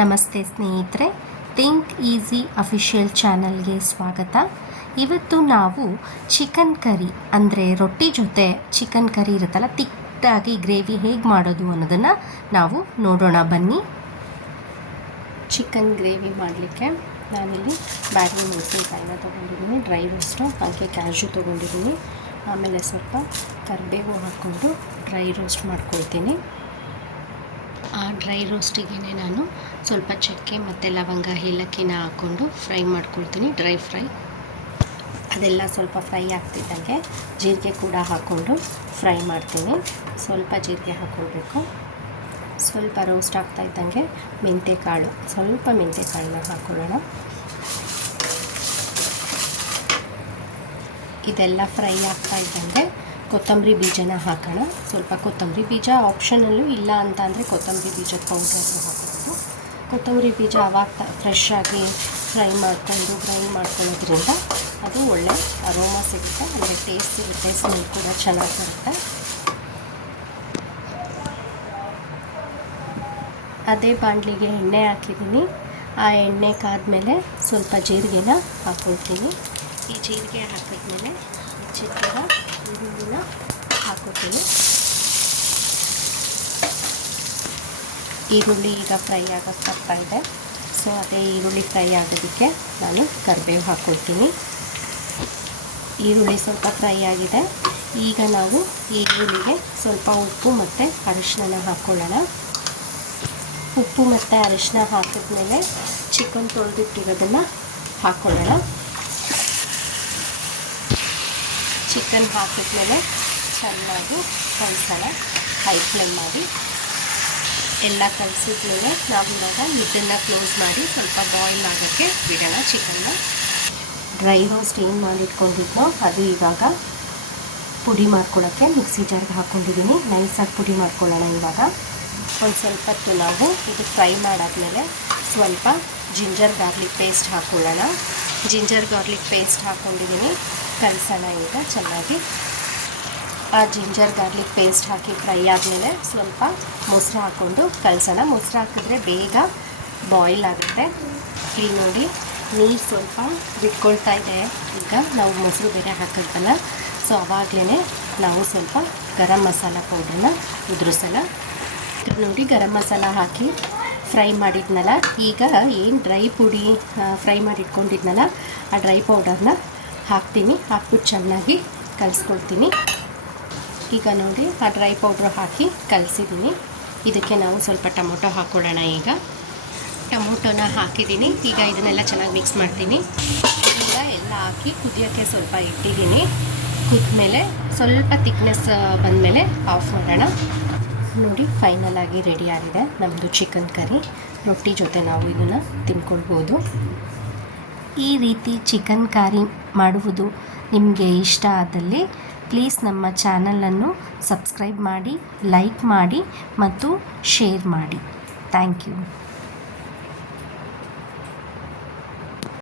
ನಮಸ್ತೆ ಸ್ನೇಹಿತರೆ, think easy official ಚಾನಲ್ಗೆ ಸ್ವಾಗತ. ಇವತ್ತು ನಾವು ಚಿಕನ್ ಕರಿ ಅಂದರೆ ರೊಟ್ಟಿ ಜೊತೆ ಚಿಕನ್ ಕರಿ ಇರುತ್ತಲ್ಲ, ತಿಕ್ಕಾಗಿ ಗ್ರೇವಿ ಹೇಗೆ ಮಾಡೋದು ಅನ್ನೋದನ್ನು ನಾವು ನೋಡೋಣ ಬನ್ನಿ. ಚಿಕನ್ ಗ್ರೇವಿ ಮಾಡಲಿಕ್ಕೆ ನಾನಿಲ್ಲಿ ಬ್ಯಾಡಗಿ ಮೆಣಸಿನಕಾಯಿನ ತೊಗೊಂಡಿದ್ದೀನಿ, ಡ್ರೈ ರೋಸ್ಟು, ಹಾಗೆ ಕ್ಯಾಶು ತೊಗೊಂಡಿದ್ದೀನಿ. ಆಮೇಲೆ ಸ್ವಲ್ಪ ಕರಿಬೇವು ಹಾಕ್ಕೊಂಡು ಡ್ರೈ ರೋಸ್ಟ್ ಮಾಡ್ಕೊಳ್ತೀನಿ. ಆ ಡ್ರೈ ರೋಸ್ಟಿಗೆ ನಾನು ಸ್ವಲ್ಪ ಚಕ್ಕೆ ಮತ್ತು ಲವಂಗ ಏಲಕ್ಕಿನ ಹಾಕ್ಕೊಂಡು ಫ್ರೈ ಮಾಡ್ಕೊಳ್ತೀನಿ, ಡ್ರೈ ಫ್ರೈ. ಅದೆಲ್ಲ ಸ್ವಲ್ಪ ಫ್ರೈ ಆಗ್ತಿದ್ದಂಗೆ ಜೀರಿಗೆ ಕೂಡ ಹಾಕ್ಕೊಂಡು ಫ್ರೈ ಮಾಡ್ತೀನಿ. ಸ್ವಲ್ಪ ಜೀರಿಗೆ ಹಾಕ್ಕೊಳ್ಬೇಕು. ಸ್ವಲ್ಪ ರೋಸ್ಟ್ ಆಗ್ತಾ ಇದ್ದಂಗೆ ಮೆಂತ್ಯಕಾಳು, ಸ್ವಲ್ಪ ಮೆಂತ್ಯಕಾಳನ್ನ ಹಾಕ್ಕೊಳ್ಳೋಣ. ಇದೆಲ್ಲ ಫ್ರೈ ಆಗ್ತಾ ಇದ್ದಂಗೆ ಕೊತ್ತಂಬರಿ ಬೀಜನ ಹಾಕೋಣ. ಸ್ವಲ್ಪ ಕೊತ್ತಂಬರಿ ಬೀಜ ಆಪ್ಷನಲ್ಲು, ಇಲ್ಲ ಅಂತ ಅಂದರೆ ಕೊತ್ತಂಬರಿ ಬೀಜದ ಪೌಡರ್ ಹಾಕೋದು. ಕೊತ್ತಂಬರಿ ಬೀಜ ಆವಾಗ ಫ್ರೆಶ್ ಆಗಿ ಗ್ರೈಂಡ್ ಮಾಡ್ಕೊಳ್ಳೋದ್ರಿಂದ ಅದು ಒಳ್ಳೆ ಅರೋಮಾ ಸಿಗುತ್ತೆ, ಅಂದರೆ ಟೇಸ್ಟ್ ಸಿಗುತ್ತೆ, ಸ್ಮೆಲ್ ಕೂಡ ಚೆನ್ನಾಗಿ ಬರುತ್ತೆ. ಅದೇ ಬಾಣಲಿಗೆ ಎಣ್ಣೆ ಹಾಕಿದ್ದೀನಿ. ಆ ಎಣ್ಣೆ ಕಾದ್ಮೇಲೆ ಸ್ವಲ್ಪ ಜೀರಿಗೆನ ಹಾಕ್ಕೊಳ್ತೀನಿ. ಈ ಜೀರಿಗೆ ಹಾಕಿದ್ಮೇಲೆ ಹೆಚ್ಚಿಟ್ಟಿರೋ ಈರುಳ್ಳಿನ ಹಾಕೋತೀನಿ. ಈರುಳ್ಳಿ ಈಗ ಫ್ರೈ ಆಗೋಕ್ಕೆ ಬರ್ತಾ ಇದೆ. ಸೊ ಅದೇ ಈರುಳ್ಳಿ ಫ್ರೈ ಆಗೋದಕ್ಕೆ ನಾನು ಕರಿಬೇವು ಹಾಕ್ಕೊಳ್ತೀನಿ. ಈರುಳ್ಳಿ ಸ್ವಲ್ಪ ಫ್ರೈ ಆಗಿದೆ. ಈಗ ನಾವು ಈರುಳ್ಳಿಗೆ ಸ್ವಲ್ಪ ಉಪ್ಪು ಮತ್ತು ಅರಿಶಿನ ಹಾಕ್ಕೊಳ್ಳೋಣ. ಉಪ್ಪು ಮತ್ತು ಅರಿಶಿನ ಹಾಕಿದ್ಮೇಲೆ ಚಿಕನ್ ತೊಳೆದಿಟ್ಟಿರೋದನ್ನು ಹಾಕ್ಕೊಳ್ಳೋಣ. ಚಿಕನ್ ಹಾಕಿದ್ಮೇಲೆ ಚೆನ್ನಾಗಿ ಕಲಿಸೋಣ, ಹೈ ಫ್ಲೇಮ್ ಮಾಡಿ. ಎಲ್ಲ ಕಲಿಸಿದ್ಮೇಲೆ ನಾವು ಇವಾಗ ಇದನ್ನು ಕ್ಲೋಸ್ ಮಾಡಿ ಸ್ವಲ್ಪ ಬಾಯ್ಲ್ ಆಗೋಕ್ಕೆ ಬಿಡೋಣ. ಚಿಕನ್ನ ಡ್ರೈ ರೋಸ್ಟ್ ಏನು ಮಾಡಿಟ್ಕೊಂಡಿದ್ನೋ ಅದು ಇವಾಗ ಪುಡಿ ಮಾಡ್ಕೊಳ್ಳೋಕ್ಕೆ ಮಿಕ್ಸಿ ಜಾರ್ಗೆ ಹಾಕ್ಕೊಂಡಿದ್ದೀನಿ. ನೈಸಾಗಿ ಪುಡಿ ಮಾಡ್ಕೊಳ್ಳೋಣ. ಇವಾಗ ಒಂದು ಸ್ವಲ್ಪ ಹೊತ್ತು ನಾವು ಇದು ಫ್ರೈ ಮಾಡಾದ್ಮೇಲೆ ಸ್ವಲ್ಪ ಜಿಂಜರ್ ಗಾರ್ಲಿಕ್ ಪೇಸ್ಟ್ ಹಾಕ್ಕೊಳ್ಳೋಣ. ಜಿಂಜರ್ ಗಾರ್ಲಿಕ್ ಪೇಸ್ಟ್ ಹಾಕ್ಕೊಂಡಿದ್ದೀನಿ. ಕಲಿಸೋಣ ಈಗ ಚೆನ್ನಾಗಿ. ಆ ಜಿಂಜರ್ ಗಾರ್ಲಿಕ್ ಪೇಸ್ಟ್ ಹಾಕಿ ಫ್ರೈ ಆದಮೇಲೆ ಸ್ವಲ್ಪ ಮೊಸರು ಹಾಕ್ಕೊಂಡು ಕಲಿಸೋಣ. ಮೊಸರು ಹಾಕಿದ್ರೆ ಬೇಗ ಬಾಯ್ಲ್ ಆಗುತ್ತೆ. ಇಲ್ಲಿ ನೋಡಿ ನೀರು ಸ್ವಲ್ಪ ಬಿಟ್ಕೊಳ್ತಾ ಇದೆ. ಈಗ ನಾವು ಮೊಸರು ಬೇರೆ ಹಾಕಿದ್ವಲ್ಲ, ಸೊ ಆವಾಗಲೇ ನಾವು ಸ್ವಲ್ಪ ಗರಂ ಮಸಾಲ ಪೌಡ್ರನ್ನ ಉದುರಿಸೋಣ. ನೋಡಿ ಗರಂ ಮಸಾಲ ಹಾಕಿ ಫ್ರೈ ಮಾಡಿದ್ನಲ್ಲ, ಈಗ ಏನು ಡ್ರೈ ಪುಡಿ ಫ್ರೈ ಮಾಡಿಟ್ಕೊಂಡಿದ್ನಲ್ಲ ಆ ಡ್ರೈ ಪೌಡರ್ನ ಹಾಕ್ತೀನಿ. ಹಾಕ್ಬಿಟ್ಟು ಚೆನ್ನಾಗಿ ಕಲಿಸ್ಕೊಳ್ತೀನಿ. ಈಗ ನೋಡಿ ಆ ಡ್ರೈ ಪೌಡ್ರ್ ಹಾಕಿ ಕಲಿಸಿದ್ದೀನಿ. ಇದಕ್ಕೆ ನಾವು ಸ್ವಲ್ಪ ಟೊಮೊಟೊ ಹಾಕ್ಕೊಳ್ಳೋಣ. ಈಗ ಟೊಮೊಟೊನ ಹಾಕಿದ್ದೀನಿ. ಈಗ ಇದನ್ನೆಲ್ಲ ಚೆನ್ನಾಗಿ ಮಿಕ್ಸ್ ಮಾಡ್ತೀನಿ. ಈಗ ಎಲ್ಲ ಹಾಕಿ ಕುದಿಯೋಕ್ಕೆ ಸ್ವಲ್ಪ ಇಟ್ಟಿದ್ದೀನಿ. ಕುದ್ಮೇಲೆ ಸ್ವಲ್ಪ ತಿಕ್ನೆಸ್ ಬಂದಮೇಲೆ ಆಫ್ ಮಾಡೋಣ. ನೋಡಿ ಫೈನಲ್ ಆಗಿ ರೆಡಿ ಆಗಿದೆ ನಮ್ಮದು ಚಿಕನ್ ಕರಿ. ರೊಟ್ಟಿ ಜೊತೆ ನಾವು ಇದನ್ನು ತಿನ್ಕೊಳ್ಬೋದು. ಈ ರೀತಿ ಚಿಕನ್ ಕರಿ ಮಾಡುವುದು ನಿಮಗೆ ಇಷ್ಟ ಆದಲ್ಲಿ ಪ್ಲೀಸ್ ನಮ್ಮ ಚಾನಲನ್ನು ಸಬ್ಸ್ಕ್ರೈಬ್ ಮಾಡಿ, ಲೈಕ್ ಮಾಡಿ ಮತ್ತು ಶೇರ್ ಮಾಡಿ. Thank you.